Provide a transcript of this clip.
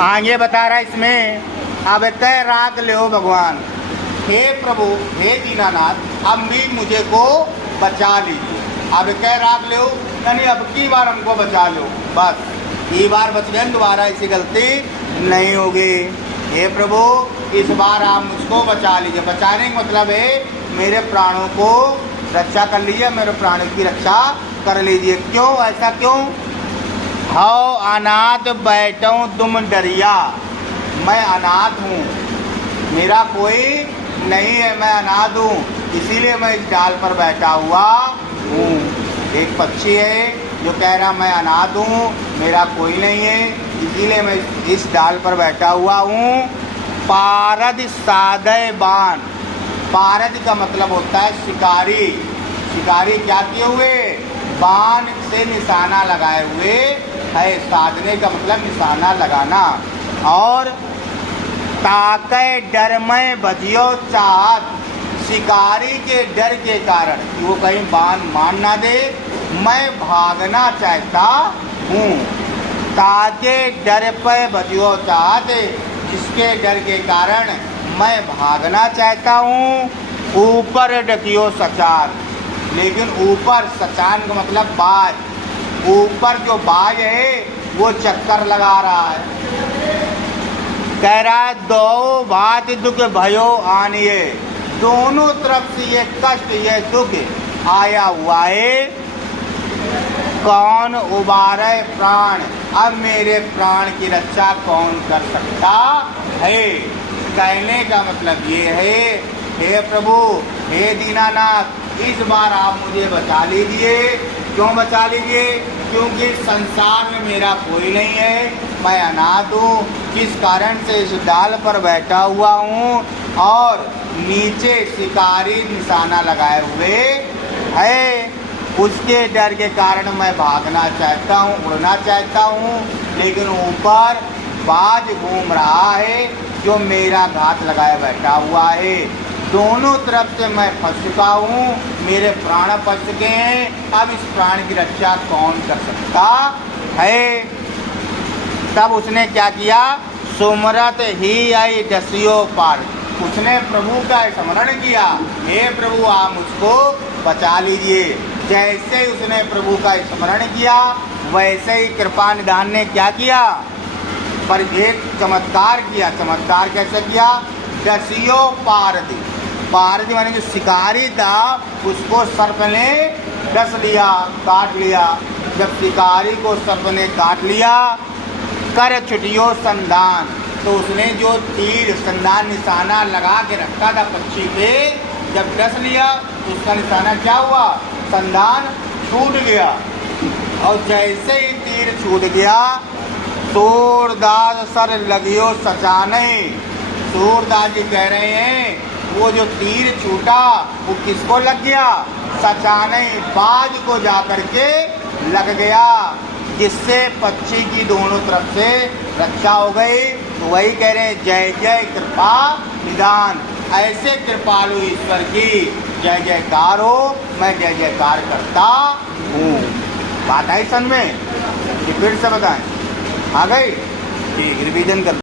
आगे बता रहा इसमें, अब कह राग ले हो भगवान, हे प्रभु हे दीनानाथ अब भी मुझे को बचा लीजिए। अब कह राग ले हो यानी अब की बार हमको बचा लो, बस ये बार बच गए, दोबारा ऐसी गलती नहीं होगी। हे प्रभु इस बार आप मुझको बचा लीजिए। बचाने का मतलब है मेरे प्राणों को रक्षा कर लीजिए, मेरे प्राणों की रक्षा कर लीजिए। क्यों ऐसा क्यों? हौ अनाथ बैठो तुम डरिया, मैं अनाथ हूँ, मेरा कोई नहीं है, मैं अनाथ हूँ, इसीलिए मैं इस डाल पर बैठा हुआ हूँ। एक पक्षी है जो कह रहा मैं अनाथ हूँ, मेरा कोई नहीं है, इसीलिए मैं इस डाल पर बैठा हुआ हूँ। पारद सादय बाण, पारद का मतलब होता है शिकारी। शिकारी क्या किए हुए? बाण से निशाना लगाए हुए है। साधने का मतलब निशाना लगाना। और ताके डर में बजियो चाहत, शिकारी के डर के कारण वो कहीं बाण मार ना दे, मैं भागना चाहता हूँ। ताके डर पे बजियो चाहत, जिसके डर के कारण मैं भागना चाहता हूँ। ऊपर डकियो सचार, लेकिन ऊपर सचान का मतलब बाज, ऊपर जो बाज है वो चक्कर लगा रहा है। कह रहा है दो भात दुख भयो आनिए, दोनों तरफ से ये कष्ट ये दुख आया हुआ है। कौन उबारे प्राण, अब मेरे प्राण की रक्षा कौन कर सकता है? कहने का मतलब ये है, हे प्रभु हे दीनानाथ इस बार आप मुझे बचा लीजिए। क्यों बचा लीजिए? क्योंकि संसार में मेरा कोई नहीं है, मैं अनाथ हूँ, किस कारण से इस डाल पर बैठा हुआ हूँ और नीचे शिकारी निशाना लगाए हुए है। उसके डर के कारण मैं भागना चाहता हूँ, उड़ना चाहता हूँ, लेकिन ऊपर बाज घूम रहा है जो मेरा घात लगाए बैठा हुआ है। दोनों तरफ से मैं फंस चुका हूँ, मेरे प्राण फंस चुके हैं, अब इस प्राण की रक्षा कौन कर सकता है? तब उसने क्या किया? सुमरत ही आई डसियो पार, उसने प्रभु का स्मरण किया, हे प्रभु आप मुझको बचा लीजिए। जैसे ही उसने प्रभु का स्मरण किया वैसे ही कृपा निधान ने क्या किया? पर एक चमत्कार किया। चमत्कार कैसे किया? डसियो पारदी, पारदी माने जो शिकारी था उसको सर्प ने डस लिया, काट लिया। जब शिकारी को सर्प ने काट लिया, कर छुटियो संधान, तो उसने जो तीर संधान निशाना लगा के रखा था पक्षी पे, जब डस लिया तो उसका निशाना क्या हुआ? संधान छूट गया। और जैसे ही तीर छूट गया, सूरदास सर लगियो सचाने, सूरदास जी कह रहे हैं वो जो तीर छूटा वो किसको लग गया? सचाने, बाज को जाकर के लग गया, जिससे पक्षी की दोनों तरफ से रक्षा हो गई। तो वही कह रहे हैं जय जय कृपा निधान, ऐसे कृपालु ईश्वर की जय जयकार हो, मैं जय जयकार करता हूँ। बात आई समझ में? फिर से बताएं, आ गई? ठीक, रिवीजन कर।